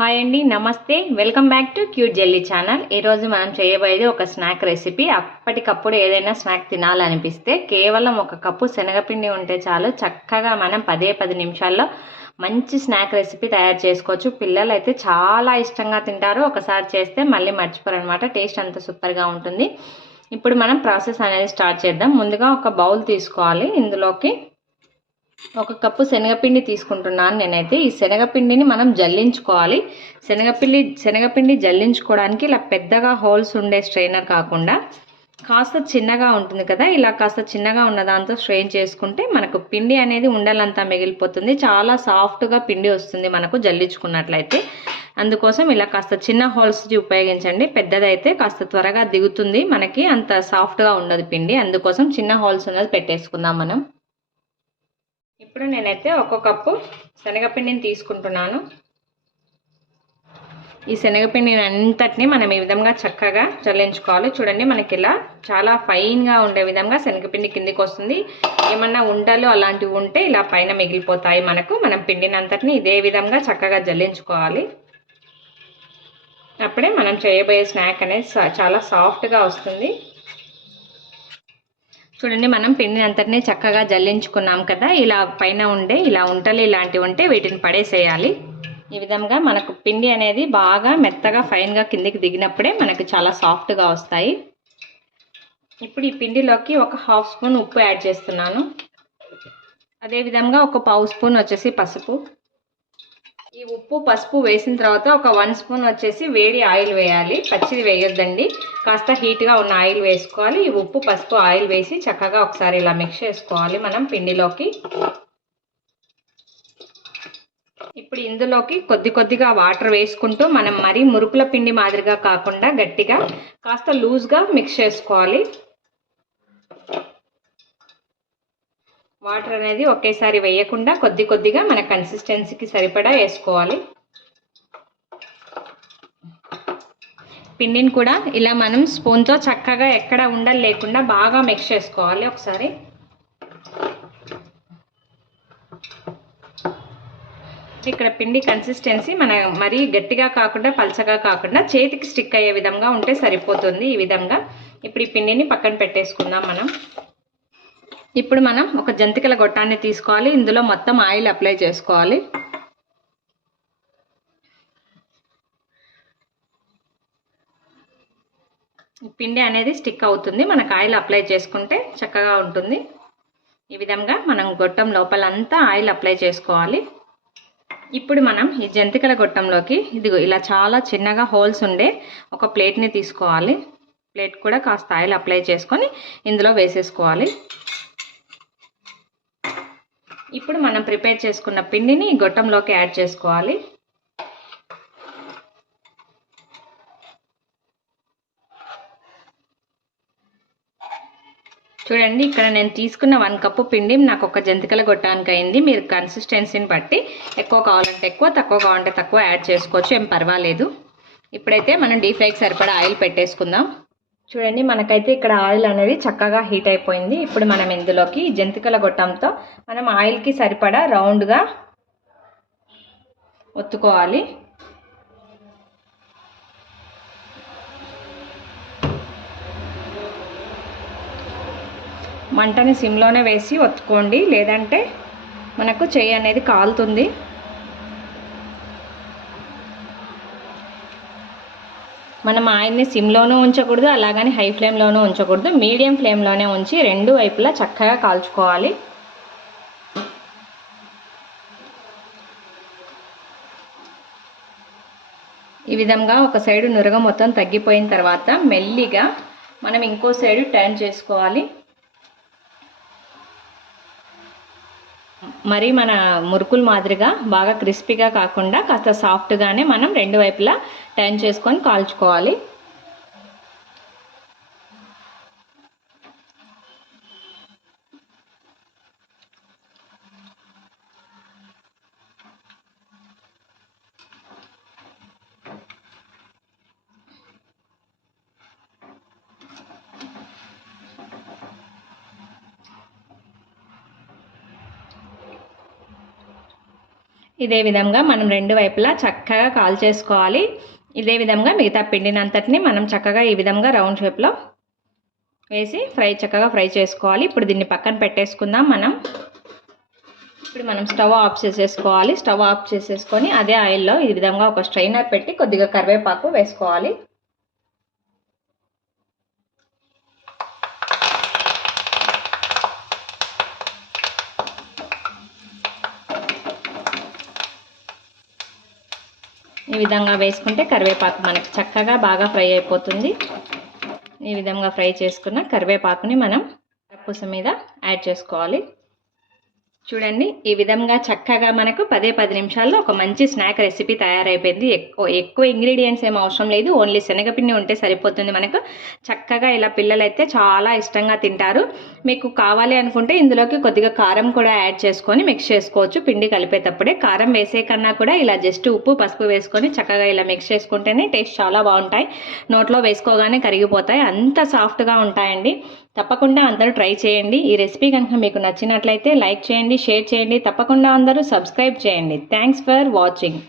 Hi అండి నమస్తే. Welcome back to Cute Jelly channel ఈరోజు మనం చేయబోయేది ఒక స్నాక్ రెసిపీ అప్పటికప్పుడు ఏదైనా స్నాక్ తినాలనిపిస్తే కేవలం ఒక కప్పు శనగపిండి ఉంటే చాలు. చక్కగా మనం పదే పది నిమిషాల్లో మంచి స్నాక్ రెసిపీ తయారు చేసుకోవచ్చు. పిల్లలు అయితే చాలా ఇష్టంగా తింటారు. ఒకసారి చేస్తే మళ్ళీ మర్చిపోరు అనమాట టేస్ట్ అంత సూపర్గా ఉంటుంది. ఇప్పుడు మనం ప్రాసెస్ అనేది స్టార్ట్ చేద్దాం. ముందుగా ఒక బౌల్ తీసుకోవాలి. ఇందులోకి ఒక కప్పు శనగపిండి తీసుకుంటున్నాను నేనైతే. ఈ శనగపిండిని మనం జల్లించుకోవాలి. శనగపిండి శనగపిండి జల్లించుకోవడానికి ఇలా పెద్దగా హోల్స్ ఉండే స్ట్రైనర్ కాకుండా కాస్త చిన్నగా ఉంటుంది కదా ఇలా కాస్త చిన్నగా ఉన్న దాంతో స్ట్రెయిన్ చేసుకుంటే మనకు పిండి అనేది ఉండలంతా మిగిలిపోతుంది. చాలా సాఫ్ట్గా పిండి వస్తుంది మనకు జల్లించుకున్నట్లయితే. అందుకోసం ఇలా కాస్త చిన్న హోల్స్ ఉపయోగించండి. పెద్దదైతే కాస్త త్వరగా దిగుతుంది. మనకి అంత సాఫ్ట్గా ఉండదు పిండి. అందుకోసం చిన్న హోల్స్ ఉన్నది పెట్టేసుకుందాం మనం. ఇప్పుడు నేనైతే ఒక కప్పు శనగపిండిని తీసుకుంటున్నాను. ఈ శనగపిండిని అంతటిని మనం ఈ విధంగా చక్కగా చల్లించుకోవాలి. చూడండి మనకి ఇలా చాలా ఫైన్గా ఉండే విధంగా శనగపిండి కిందికి వస్తుంది. ఏమన్నా ఉండలు అలాంటివి ఉంటే ఇలా పైన మిగిలిపోతాయి మనకు. మనం పిండిని అంతటిని ఇదే విధంగా చక్కగా జల్లించుకోవాలి. అప్పుడే మనం చేయబోయే స్నాక్ అనేది చాలా సాఫ్ట్గా వస్తుంది. చూడండి మనం పిండిని అంతటినీ చక్కగా జల్లించుకున్నాం కదా ఇలా పైన ఉండే ఇలా ఉంటలు ఇలాంటివి ఉంటే వీటిని పడేసేయాలి. ఈ విధంగా మనకు పిండి అనేది బాగా మెత్తగా ఫైన్గా కిందికి దిగినప్పుడే మనకు చాలా సాఫ్ట్గా వస్తాయి. ఇప్పుడు ఈ పిండిలోకి ఒక హాఫ్ స్పూన్ ఉప్పు యాడ్ చేస్తున్నాను. అదేవిధంగా ఒక పావు స్పూన్ వచ్చేసి పసుపు. ఈ ఉప్పు పసుపు వేసిన తర్వాత ఒక వన్ స్పూన్ వచ్చేసి వేడి ఆయిల్ వేయాలి. పచ్చిది వేయొద్దండి. కాస్త హీట్గా ఉన్న ఆయిల్ వేసుకోవాలి. ఈ ఉప్పు పసుపు ఆయిల్ వేసి చక్కగా ఒకసారి ఇలా మిక్స్ చేసుకోవాలి మనం పిండిలోకి. ఇప్పుడు ఇందులోకి కొద్ది కొద్దిగా వాటర్ వేసుకుంటూ మనం మరీ మురుకుల పిండి మాదిరిగా కాకుండా గట్టిగా కాస్త లూజ్గా మిక్స్ చేసుకోవాలి. వాటర్ అనేది ఒకేసారి వేయకుండా కొద్ది కొద్దిగా మన కన్సిస్టెన్సీకి సరిపడా వేసుకోవాలి. పిండిని కూడా ఇలా మనం స్పూన్తో చక్కగా ఎక్కడ ఉండలు లేకుండా బాగా మిక్స్ చేసుకోవాలి ఒకసారి. ఇక్కడ పిండి కన్సిస్టెన్సీ మన మరీ గట్టిగా కాకుండా పలచగా కాకుండా చేతికి స్టిక్ అయ్యే విధంగా ఉంటే సరిపోతుంది ఈ విధంగా. ఇప్పుడు ఈ పిండిని పక్కన పెట్టేసుకుందాం మనం. ఇప్పుడు మనం ఒక జంతికల గొట్టాన్ని తీసుకోవాలి. ఇందులో మొత్తం ఆయిల్ అప్లై చేసుకోవాలి. పిండి అనేది స్టిక్ అవుతుంది. మనకు ఆయిల్ అప్లై చేసుకుంటే చక్కగా ఉంటుంది. ఈ విధంగా మనం గొట్టం లోపలంతా ఆయిల్ అప్లై చేసుకోవాలి. ఇప్పుడు మనం ఈ జంతికల గొట్టంలోకి ఇదిగో ఇలా చాలా చిన్నగా హోల్స్ ఉండే ఒక ప్లేట్ని తీసుకోవాలి. ప్లేట్ కూడా కాస్త ఆయిల్ అప్లై చేసుకొని ఇందులో వేసేసుకోవాలి. ఇప్పుడు మనం ప్రిపేర్ చేసుకున్న పిండిని గొట్టంలోకి యాడ్ చేసుకోవాలి. చూడండి ఇక్కడ నేను తీసుకున్న వన్ కప్పు పిండి నాకు ఒక జంతికల గొట్టానికి అయింది. మీరు కన్సిస్టెన్సీని బట్టి ఎక్కువ కావాలంటే ఎక్కువ తక్కువ కావాలంటే తక్కువ యాడ్ చేసుకోవచ్చు. ఏం పర్వాలేదు. ఇప్పుడైతే మనం డీప్ ఫ్రైకి సరిపడా ఆయిల్ పెట్టేసుకుందాం. చూడండి మనకైతే ఇక్కడ ఆయిల్ అనేది చక్కగా హీట్ అయిపోయింది. ఇప్పుడు మనం ఇందులోకి జంతికల గొట్టంతో మనం ఆయిల్కి సరిపడా రౌండ్గా ఒత్తుకోవాలి. మంటని సిమ్లోనే వేసి ఒత్తుకోండి. లేదంటే మనకు చెయ్యి అనేది కాలుతుంది. మనం ఆయిల్ని సిమ్లోనూ ఉంచకూడదు అలాగని హై ఫ్లేమ్లోనూ ఉంచకూడదు. మీడియం ఫ్లేమ్లోనే ఉంచి రెండు వైపులా చక్కగా కాల్చుకోవాలి. ఈ విధంగా ఒక సైడు నురగ మొత్తం తగ్గిపోయిన తర్వాత మెల్లిగా మనం ఇంకో సైడు టర్న్ చేసుకోవాలి. మరి మన మురుకులు మాదిరిగా బాగా క్రిస్పీగా కాకుండా కాస్త సాఫ్ట్గానే మనం రెండు వైపులా టర్న్ చేసుకొని కాల్చుకోవాలి. ఇదే విధంగా మనం రెండు వైపులా చక్కగా కాల్ చేసుకోవాలి. ఇదే విధంగా మిగతా పిండినంతటిని మనం చక్కగా ఈ విధంగా రౌండ్ షేప్లో వేసి ఫ్రై చక్కగా ఫ్రై చేసుకోవాలి. ఇప్పుడు దీన్ని పక్కన పెట్టేసుకుందాం మనం. ఇప్పుడు మనం స్టవ్ ఆఫ్ చేసేసుకోవాలి. స్టవ్ ఆఫ్ చేసేసుకొని అదే ఆయిల్లో ఈ విధంగా ఒక స్ట్రైనర్ పెట్టి కొద్దిగా కరివేపాకు వేసుకోవాలి. విధంగా వేసుకుంటే కరివేపాకు మనకి చక్కగా బాగా ఫ్రై అయిపోతుంది. ఈ విధంగా ఫ్రై చేసుకున్న కరివేపాకుని మనం పూస మీద యాడ్ చేసుకోవాలి. చూడండి ఈ విధంగా చక్కగా మనకు పదే పది నిమిషాల్లో ఒక మంచి స్నాక్ రెసిపీ తయారైపోయింది. ఎక్కువ ఎక్కువ ఇంగ్రీడియంట్స్ ఏం అవసరం లేదు. ఓన్లీ శనగపిండి ఉంటే సరిపోతుంది మనకు. చక్కగా ఇలా పిల్లలైతే చాలా ఇష్టంగా తింటారు. మీకు కావాలి అనుకుంటే ఇందులోకి కొద్దిగా కారం కూడా యాడ్ చేసుకొని మిక్స్ చేసుకోవచ్చు. పిండి కలిపేటప్పుడే కారం వేసే కన్నా కూడా ఇలా జస్ట్ ఉప్పు పసుపు వేసుకొని చక్కగా ఇలా మిక్స్ చేసుకుంటేనే టేస్ట్ చాలా బాగుంటాయి. నోట్లో వేసుకోగానే కరిగిపోతాయి. అంత సాఫ్ట్గా ఉంటాయండి. తప్పకుండా అందరూ ట్రై చేయండి. ఈ రెసిపీ కనుక మీకు నచ్చినట్లయితే లైక్ చేయండి షేర్ చేయండి. తప్పకుండా అందరూ సబ్స్క్రైబ్ చేయండి. Thanks for watching.